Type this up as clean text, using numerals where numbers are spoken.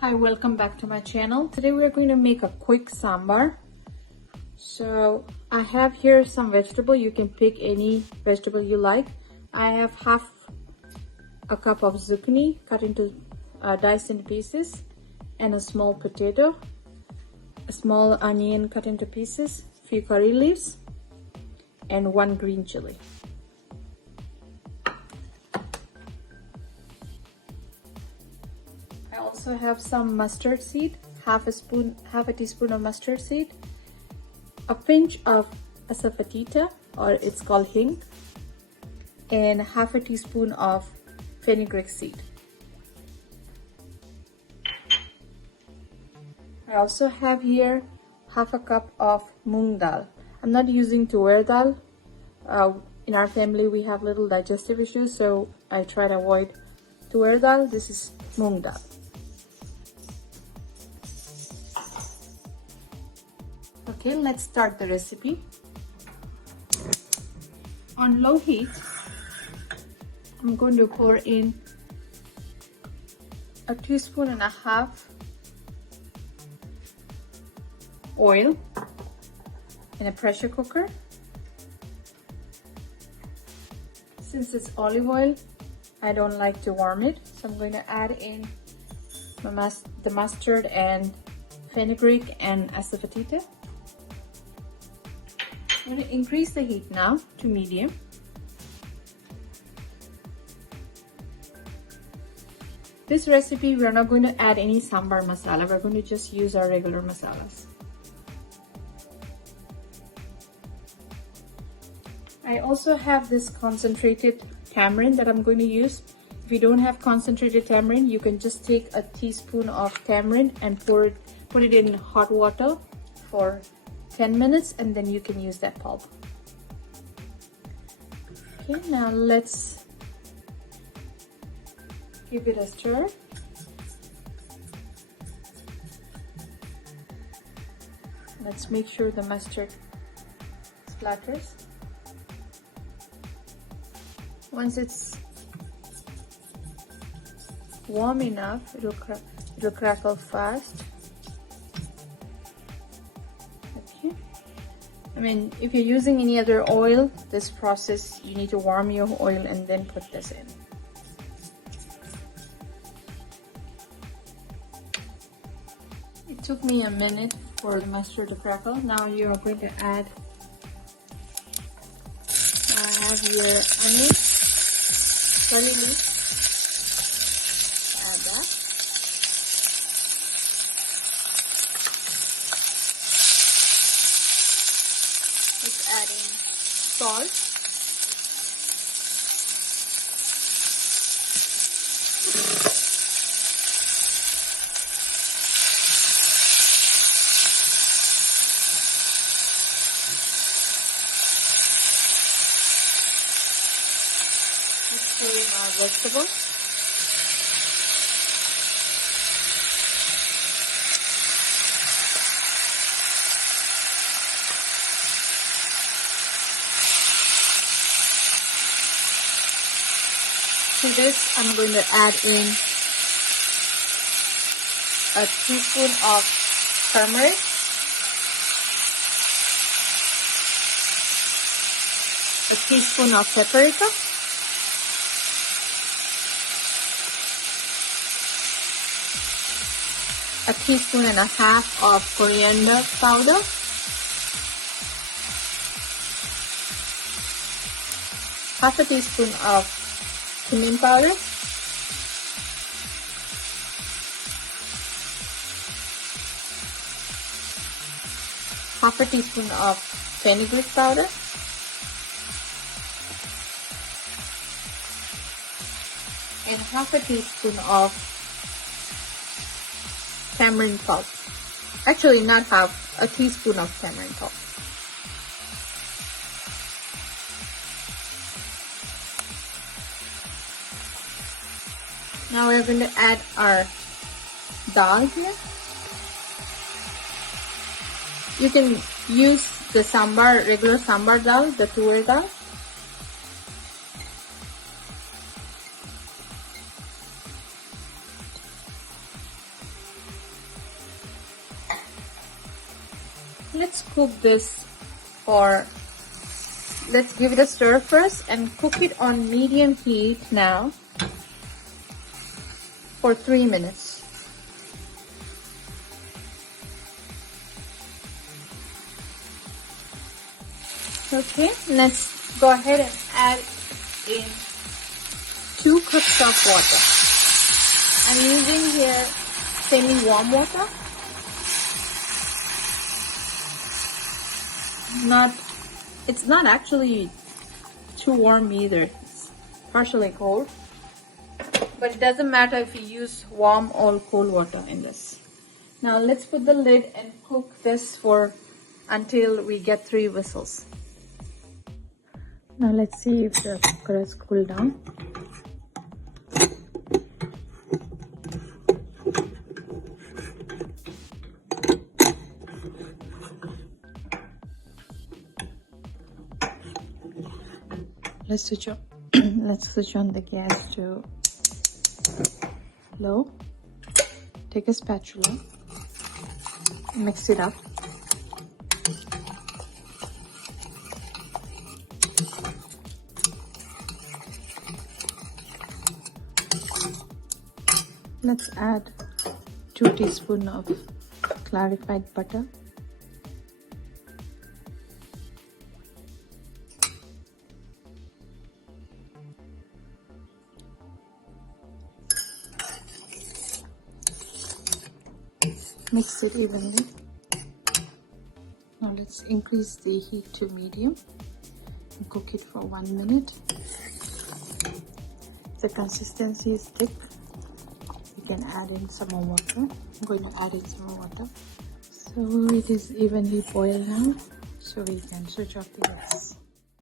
Hi, welcome back to my channel. Today we are going to make a quick sambar. So I have here some vegetable. You can pick any vegetable you like. I have half a cup of zucchini cut into diced into pieces, and a small potato, a small onion cut into pieces, few curry leaves, and one green chili. I also have some mustard seed, half a teaspoon of mustard seed, a pinch of asafoetida, or it's called hing, and half a teaspoon of fenugreek seed. I also have here half a cup of moong dal. I'm not using tuer dal. In our family we have little digestive issues, so I try to avoid tuer dal. This is moong dal. Okay, let's start the recipe. On low heat, I'm going to pour in a teaspoon and a half oil in a pressure cooker. Since it's olive oil, I don't like to warm it, so I'm going to add in the mustard and fenugreek and asafoetida. I'm going to increase the heat now to medium. This recipe, we're not going to add any sambar masala. We're going to just use our regular masalas. I also have this concentrated tamarind that I'm going to use. If you don't have concentrated tamarind, you can just take a teaspoon of tamarind and put it in hot water for 10 minutes, and then you can use that pulp. Okay, now let's give it a stir. Let's make sure the mustard splatters. Once it's warm enough, it'll crackle fast. Okay. I mean, if you're using any other oil, this process, you need to warm your oil and then put this in. It took me a minute for the mustard to crackle. Now you're going to add, I have your onion, curry leaf, add that. Let's add in salt. Let's put in our vegetables. To this, I'm going to add in a teaspoon of turmeric, a teaspoon of paprika, a teaspoon and a half of coriander powder, half a teaspoon of cumin powder, half a teaspoon of fenugreek powder, and half a teaspoon of tamarind pulp. Actually, not half, a teaspoon of tamarind pulp. Now we're going to add our dal here. You can use the sambar, regular sambar dal, the tuer dal. let's cook this for, let's give it a stir first and cook it on medium heat now for 3 minutes. Okay, let's go ahead and add in 2 cups of water. I'm using here semi-warm water. It's not actually too warm either. It's partially cold. But it doesn't matter if you use warm or cold water in this. Now let's put the lid and cook this for until we get 3 whistles. Now let's see if the cooker has cooled down. Let's switch on the gas to low. Take a spatula, mix it up. Let's add 2 teaspoons of clarified butter. Mix it evenly. Now let's increase the heat to medium and cook it for 1 minute. The consistency is thick. You can add in some more water. I'm going to add in some more water. So it is evenly boiled now, so we can switch off the gas.